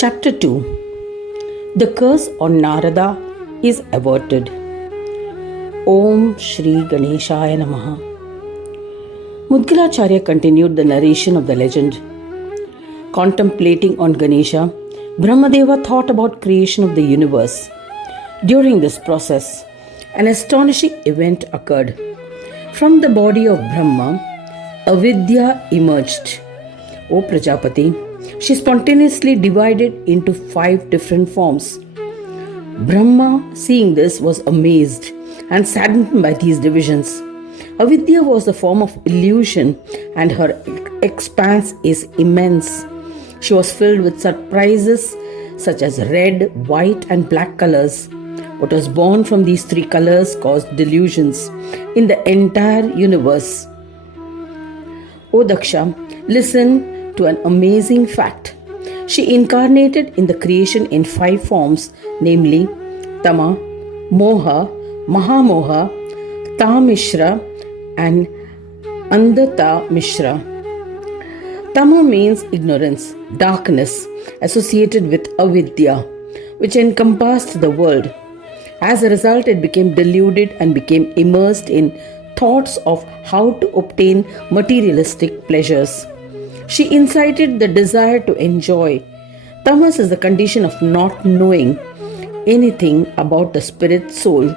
Chapter 2. The curse on Narada is averted. Om Shri Ganeshaya Namaha. Mudgalacharya continued the narration of the legend. Contemplating on Ganesha, Brahmadeva thought about creation of the universe. During this process, an astonishing event occurred. From the body of Brahma, Avidya emerged. O Prajapati, she spontaneously divided into 5 different forms. Brahma, seeing this, was amazed and saddened by these divisions. Avidya was the form of illusion, and her expanse is immense. She was filled with surprises such as red, white, and black colors. What was born from these 3 colors caused delusions in the entire universe. O Daksha, listen to an amazing fact. She incarnated in the creation in 5 forms, namely Tama, Moha, Mahamoha, Tamishra, and Andhata Mishra. Tama means ignorance, darkness, associated with Avidya, which encompassed the world. As a result, it became deluded and became immersed in thoughts of how to obtain materialistic pleasures. She incited the desire to enjoy. Tamas is the condition of not knowing anything about the spirit soul.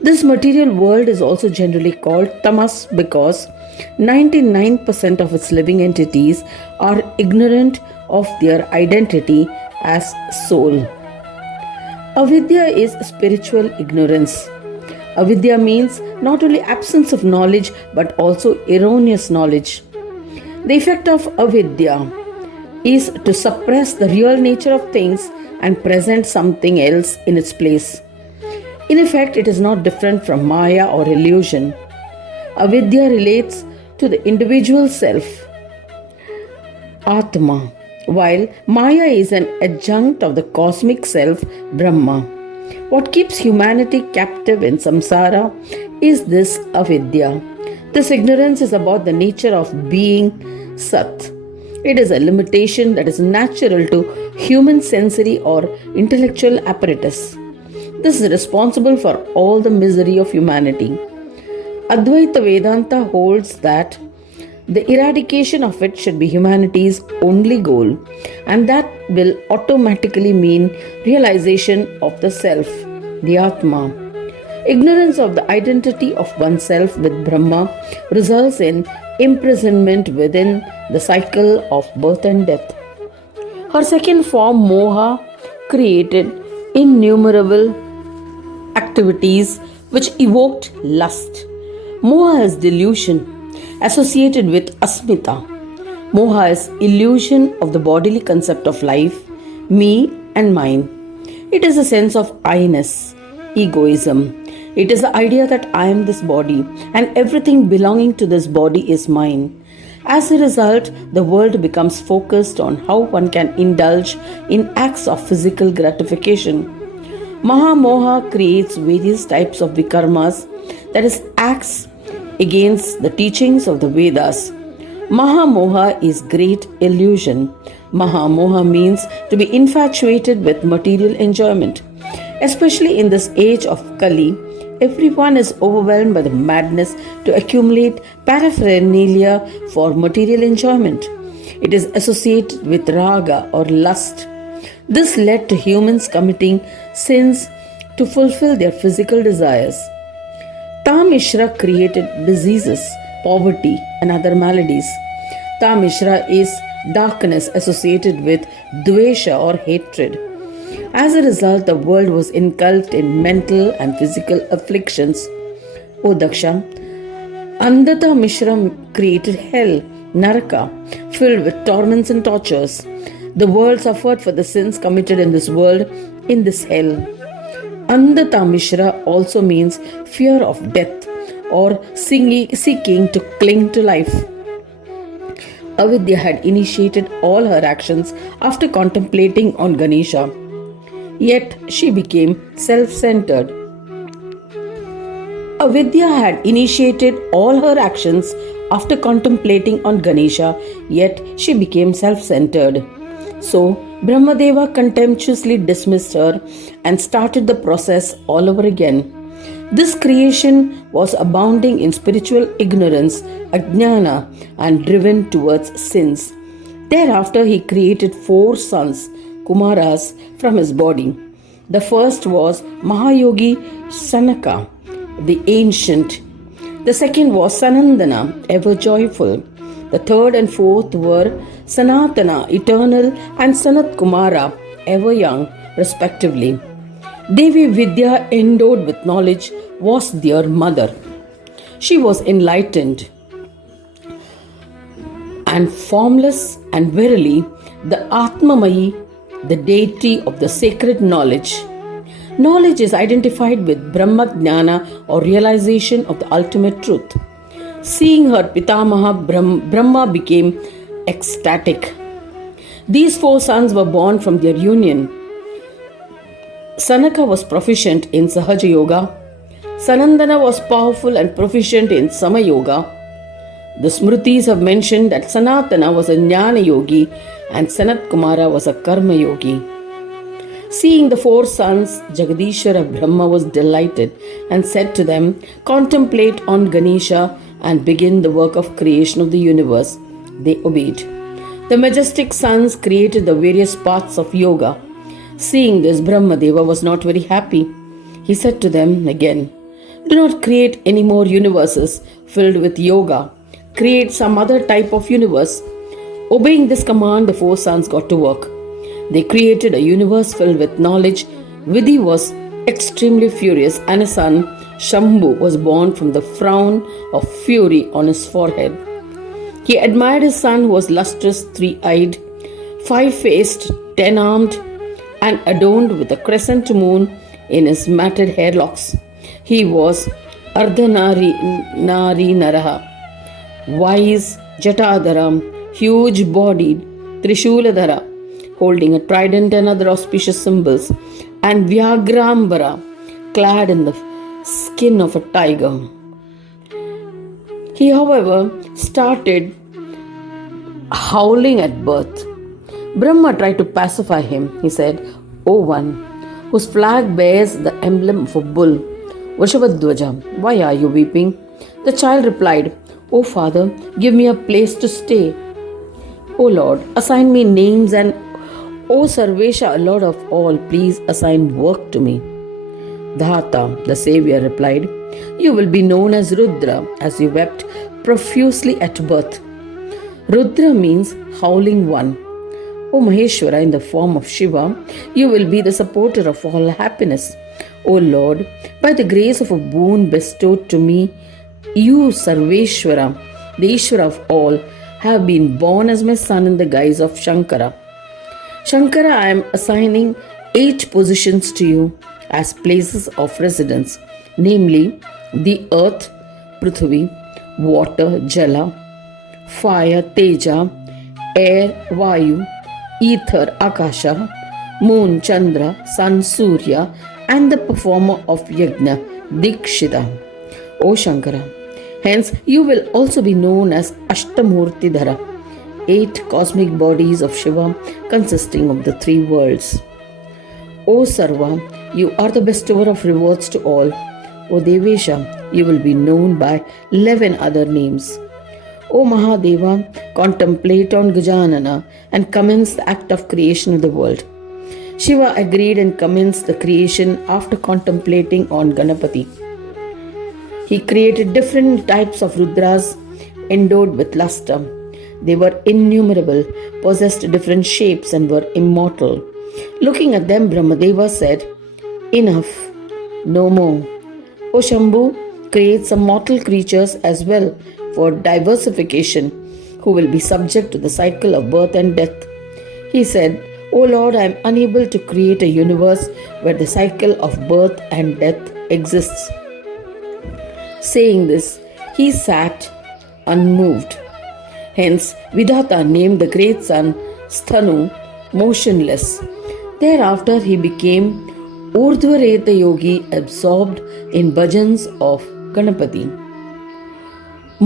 This material world is also generally called tamas because 99% of its living entities are ignorant of their identity as soul. Avidya is spiritual ignorance. Avidya means not only absence of knowledge but also erroneous knowledge. The effect of avidya is to suppress the real nature of things and present something else in its place. In effect, it is not different from Maya or illusion. Avidya relates to the individual self, Atma, while Maya is an adjunct of the cosmic self, Brahma. What keeps humanity captive in Samsara is this avidya. This ignorance is about the nature of being Sat. It is a limitation that is natural to human sensory or intellectual apparatus. This is responsible for all the misery of humanity. Advaita Vedanta holds that the eradication of it should be humanity's only goal, and that will automatically mean realization of the self, the Atma. Ignorance of the identity of oneself with Brahma results in imprisonment within the cycle of birth and death. Her second form, Moha, created innumerable activities which evoked lust. Moha is delusion associated with asmita. Moha is illusion of the bodily concept of life, me and mine. It is a sense of I-ness, egoism. It is the idea that I am this body and everything belonging to this body is mine. As a result, the world becomes focused on how one can indulge in acts of physical gratification. Mahamoha creates various types of vikarmas, that is, acts against the teachings of the Vedas. Mahamoha is great illusion. Mahamoha means to be infatuated with material enjoyment. Especially in this age of Kali, everyone is overwhelmed by the madness to accumulate paraphernalia for material enjoyment. It is associated with raga or lust. This led to humans committing sins to fulfill their physical desires. Tamishra created diseases, poverty, and other maladies. Tamishra is darkness associated with dvesha or hatred. As a result, the world was engulfed in mental and physical afflictions. O Daksha, Andhata Mishra created hell, Naraka, filled with torments and tortures. The world suffered for the sins committed in this world, in this hell. Andhata Mishra also means fear of death or seeking to cling to life. Avidya had initiated all her actions after contemplating on Ganesha. Yet she became self-centered. Avidya had initiated all her actions after contemplating on Ganesha, yet she became self-centered. So, Brahmadeva contemptuously dismissed her and started the process all over again. This creation was abounding in spiritual ignorance, ajnana, and driven towards sins. Thereafter, he created 4 sons, Kumaras, from his body. The first was Mahayogi Sanaka, the ancient. The second was Sanandana, ever joyful. The third and fourth were Sanatana, eternal, and Sanat Kumara, ever young, respectively. Devi Vidya, endowed with knowledge, was their mother. She was enlightened and formless, and verily, the Atmamayi, the deity of the sacred knowledge. Knowledge is identified with Brahma Jnana, or realization of the ultimate truth. Seeing her Pitamaha, Brahma became ecstatic. These 4 sons were born from their union. Sanaka was proficient in Sahaja Yoga. Sanandana was powerful and proficient in Sama Yoga. The Smritis have mentioned that Sanatana was a Jnana Yogi and Sanat Kumara was a Karma Yogi. Seeing the 4 sons, Jagadishwara Brahma was delighted and said to them, "Contemplate on Ganesha and begin the work of creation of the universe." They obeyed. The majestic sons created the various paths of yoga. Seeing this, Brahmadeva was not very happy. He said to them again, "Do not create any more universes filled with yoga. Create some other type of universe." Obeying this command, the 4 sons got to work. They created a universe filled with knowledge. Vidhi was extremely furious, and a son, Shambhu, was born from the frown of fury on his forehead. He admired his son, who was lustrous, 3-eyed, 5-faced, 10-armed, and adorned with a crescent moon in his matted hairlocks. He was Ardhanari Naraha, wise, Jatadharam, huge-bodied, Trishuladhara, holding a trident and other auspicious symbols, and Vyagrambara, clad in the skin of a tiger. He, however, started howling at birth. Brahma tried to pacify him. He said, "O one whose flag bears the emblem of a bull, Vrishabhadwaja, why are you weeping?" The child replied, "O father, give me a place to stay. O Lord, assign me names, and O Sarvesha, Lord of all, please assign work to me." Dhata, the savior, replied, "You will be known as Rudra, as you wept profusely at birth." Rudra means howling one. O Maheshwara, in the form of Shiva, you will be the supporter of all happiness. O Lord, by the grace of a boon bestowed to me, you, Sarveshwara, the Ishvara of all, have been born as my son in the guise of Shankara. Shankara, I am assigning 8 positions to you as places of residence, namely the earth, Prithvi, water, Jala, fire, Teja, air, Vayu, ether, Akasha, moon, Chandra, sun, Surya, and the performer of Yajna, Dikshita. O Shankara, hence you will also be known as Ashtamurtidhara, 8 cosmic bodies of Shiva consisting of the 3 worlds. O Sarva, you are the bestower of rewards to all. O Devesha, you will be known by 11 other names. O Mahadeva, contemplate on Gajanana and commence the act of creation of the world. Shiva agreed and commenced the creation after contemplating on Ganapatya. He created different types of Rudras endowed with luster. They were innumerable, possessed different shapes, and were immortal. Looking at them, Brahmadeva said, "Enough, no more. O Shambhu, create some mortal creatures as well for diversification, who will be subject to the cycle of birth and death." He said, "O Lord, I am unable to create a universe where the cycle of birth and death exists." Saying this, he sat unmoved. Hence, Vidhata named the great son Sthanu, motionless. Thereafter, he became Urdhvareta Yogi, absorbed in bhajans of Ganapati.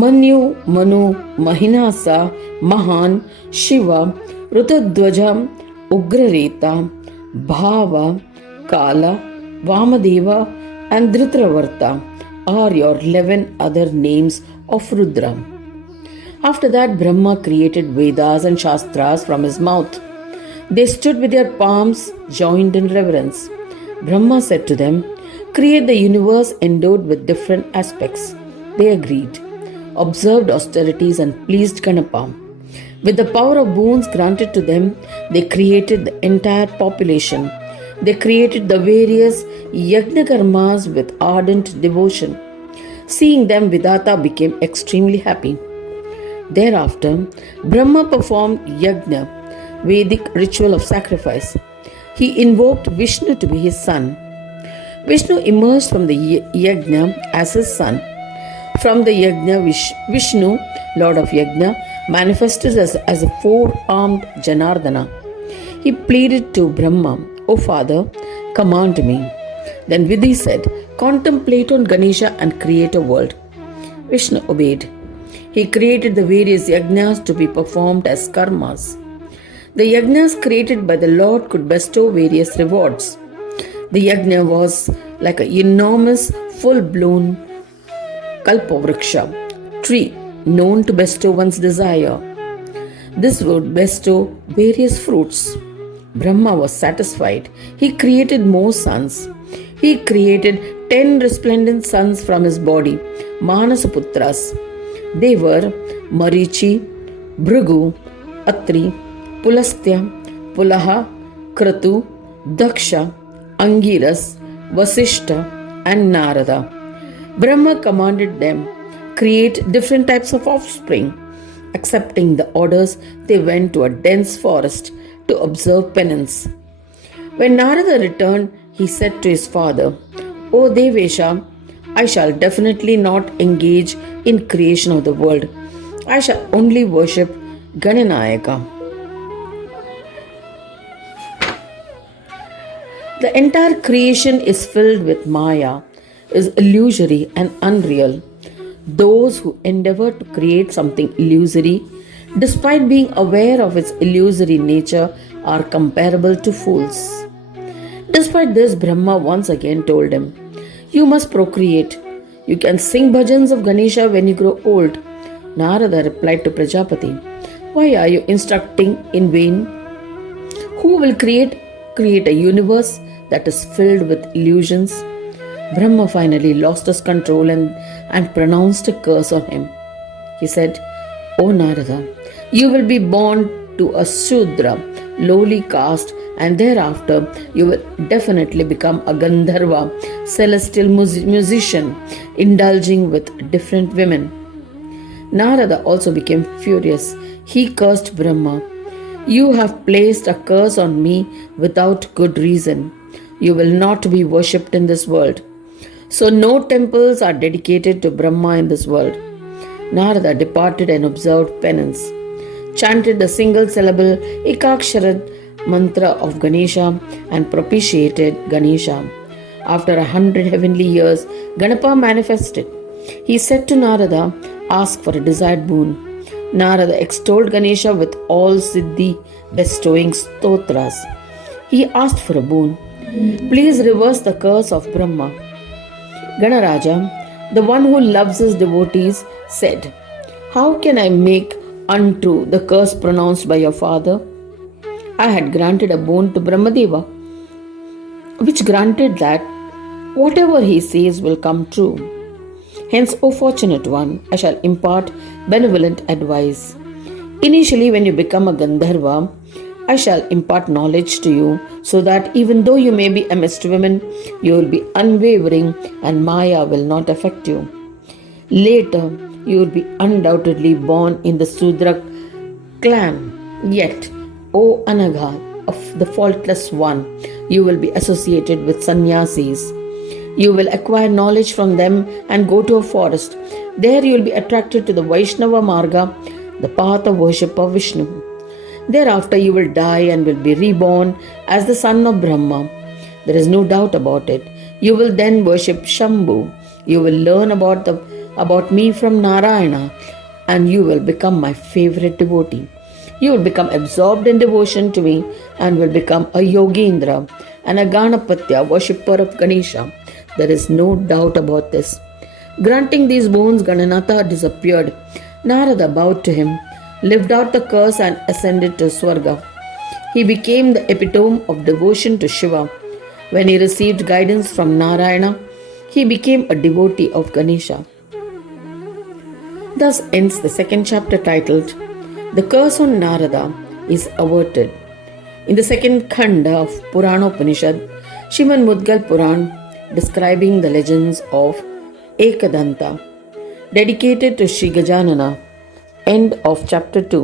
Manyu, Manu, Mahinasa, Mahan, Shiva, Rutadwaja, Ugrareta, Bhava, Kala, Vamadeva, and Dhritravarta are your 11 other names of Rudra. After that, Brahma created Vedas and Shastras from his mouth. They stood with their palms joined in reverence. Brahma said to them, "Create the universe endowed with different aspects." They agreed, observed austerities, and pleased Ganapa. With the power of boons granted to them, they created the entire population. They created the various yajna karmas with ardent devotion. Seeing them, Vidata became extremely happy. Thereafter, Brahma performed yajna, Vedic ritual of sacrifice. He invoked Vishnu to be his son. Vishnu emerged from the yajna as his son. From the yajna, Vishnu, Lord of Yajna, manifested as a four-armed Janardana. He pleaded to Brahma, "O Father, command me." Then Vidhi said, "Contemplate on Ganesha and create a world." Vishnu obeyed. He created the various yajnas to be performed as karmas. The yajnas created by the Lord could bestow various rewards. The yajna was like an enormous, full-blown kalpavriksha tree known to bestow one's desire. This would bestow various fruits. Brahma was satisfied. He created more sons. He created 10 resplendent sons from his body, Manasaputras. They were Marichi, Bhrigu, Atri, Pulastya, Pulaha, Kratu, Daksha, Angiras, Vasishta, and Narada. Brahma commanded them create different types of offspring. Accepting the orders, they went to a dense forest to observe penance. When Narada returned, he said to his father, "O Devesha, I shall definitely not engage in creation of the world. I shall only worship Gananayaka." The entire creation is filled with Maya, is illusory and unreal. Those who endeavor to create something illusory, despite being aware of its illusory nature, are comparable to fools. Despite this, Brahma once again told him, "You must procreate. You can sing bhajans of Ganesha when you grow old." Narada replied to Prajapati, "Why are you instructing in vain? Who will create a universe that is filled with illusions?" Brahma finally lost his control and pronounced a curse on him. He said, "O Narada, you will be born to a Shudra, lowly caste, and thereafter you will definitely become a Gandharva, celestial musician, indulging with different women." Narada also became furious. He cursed Brahma, "You have placed a curse on me without good reason. You will not be worshipped in this world. So no temples are dedicated to Brahma in this world." Narada departed and observed penance, chanted the single syllable Ekakshara mantra of Ganesha, and propitiated Ganesha. After 100 heavenly years, Ganapa manifested. He said to Narada, "Ask for a desired boon." Narada extolled Ganesha with all Siddhi bestowing stotras. He asked for a boon. "Please reverse the curse of Brahma." Ganaraja, the one who loves his devotees, said, "How can I make untrue the curse pronounced by your father? I had granted a boon to Brahmadeva, which granted that whatever he says will come true. Hence, O fortunate one, I shall impart benevolent advice. Initially, when you become a Gandharva, I shall impart knowledge to you, so that even though you may be amidst women, you will be unwavering and Maya will not affect you. Later, you will be undoubtedly born in the Sudra clan. Yet, O Anagha, of the faultless one, you will be associated with sannyasis. You will acquire knowledge from them and go to a forest. There you will be attracted to the Vaishnava Marga, the path of worship of Vishnu. Thereafter you will die and will be reborn as the son of Brahma. There is no doubt about it. You will then worship Shambhu. You will learn about me from Narayana, and you will become my favorite devotee. You will become absorbed in devotion to me and will become a Yogendra and a Ganapatya, worshipper of Ganesha. There is no doubt about this. Granting these boons, Gananatha disappeared. Narada bowed to him, lived out the curse, and ascended to Swarga. He became the epitome of devotion to Shiva. When he received guidance from Narayana, he became a devotee of Ganesha. Thus ends the second chapter titled The Curse on Narada is Averted. In the second khanda of Puran Upanishad, Srimad Mudgal Puran, describing the legends of Ekadanta, dedicated to Sri Gajanana. End of chapter 2.